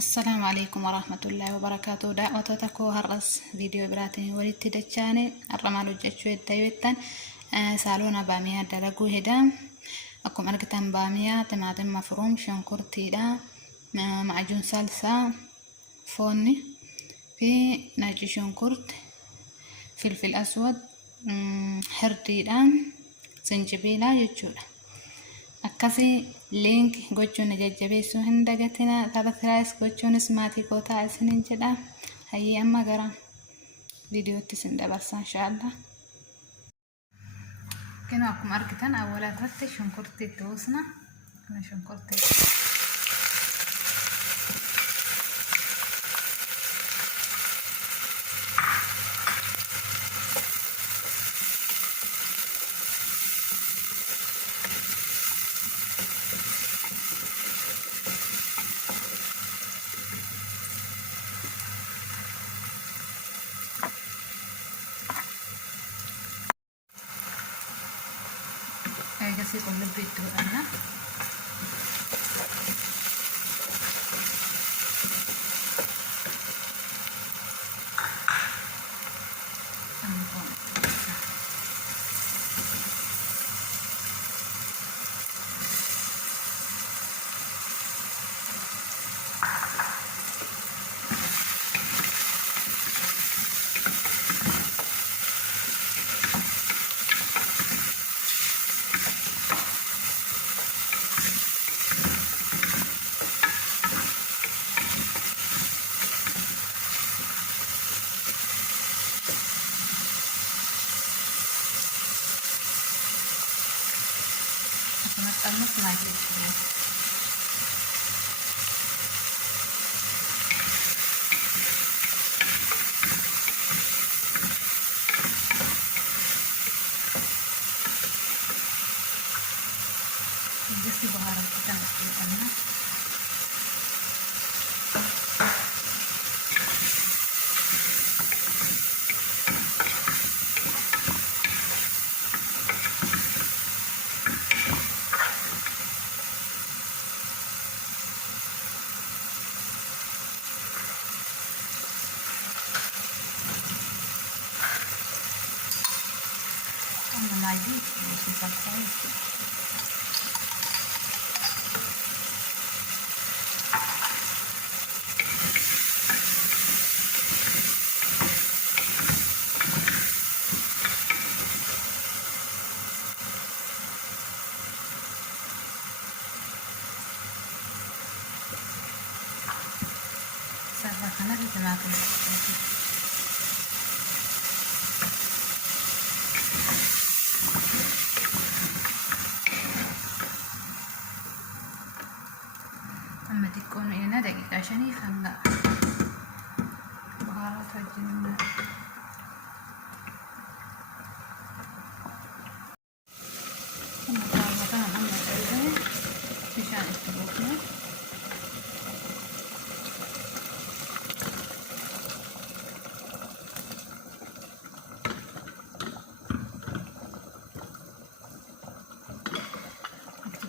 السلام عليكم ورحمة الله وبركاته. دعوة تكو هرس فيديو براتين ولد تدشاني الرمالو جتشوي تايوتان سالونا بامية دلقو هدا أكم أرقتان بامية طماطم مفروم شنكرتي دا معجون صلصة فوني في ناجي شنكرت فلفل أسود حرتي دا زنجبيلا يجولا akkasi link gochuun jajjabeessuu hin dagatina taphatiraas gochuunis maatii kootaa isinin jedha hayyee amma gara viidiyootti isin dabarsa inshallah. Kino akkuma argitan awwala irratti shunkurtii itti buusna. Kana shunkurtii kasi kullubbii itti godhanna. Mas lagi ini sih bahan kita karena lagi bisa saya karena di belakang تكون هنا دقيقة عشان يخلع بهارات الجنة. طبعا أما العلبة مشان الطبوخنا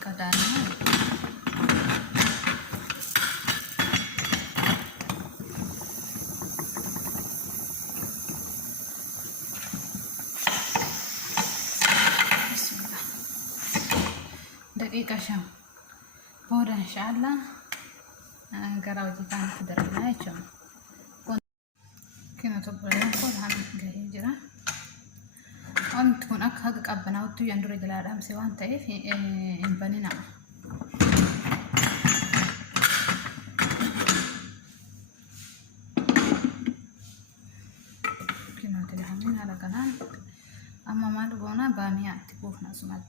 كدارنا دقيقة شام بودا إن شاء الله نقرأ وجبان تدرنا يجون كنا تبغى نقول هم جاي جرا أم تكون أكهق أبنا وتو يندر جلاد أم سوان تايف إن بنينا كنا تلهمين على كلام أما ما لقونا بامية تبوفنا سمعت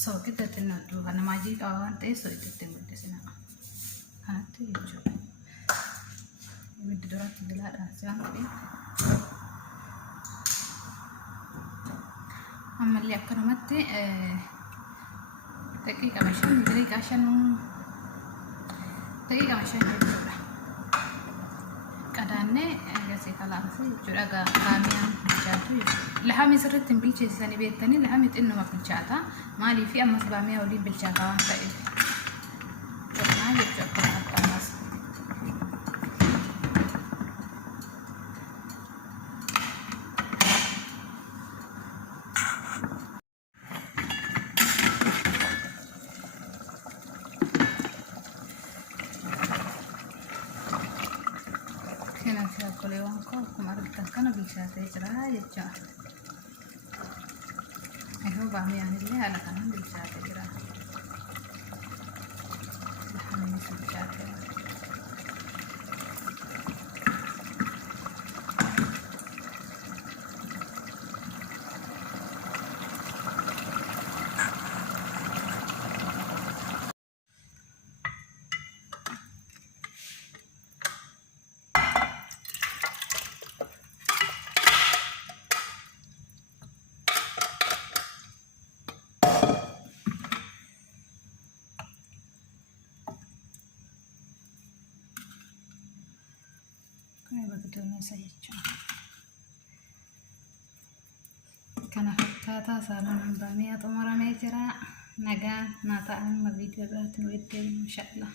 so kita tenatu karena majik awan teh so itu tembak di sana hati itu ini tidur tidak ada siang tapi amal lihat keramat teh دقيقة عشان تقريبا عشان جنة جالسة خلاص جرأة قامية بيشاتو لحامي سرت بيلشة سنة بيتني لحامي إنه ما بيلشاتا مالي في أمس بامية ولي بيلشاتا واحدة ما بيلشاتا حتى أمس كنا نسافر لوانكو كم أردت كنا بيشاتة جرا يجا هو بامي يعني اللي على كنا بيشاتة جرا لحمي بيشاتة بدون سيجا كان فكاتا سالون بامية طمرة ميجرا نجا ناتا أم فيديو براتن ويدين إن شاء الله.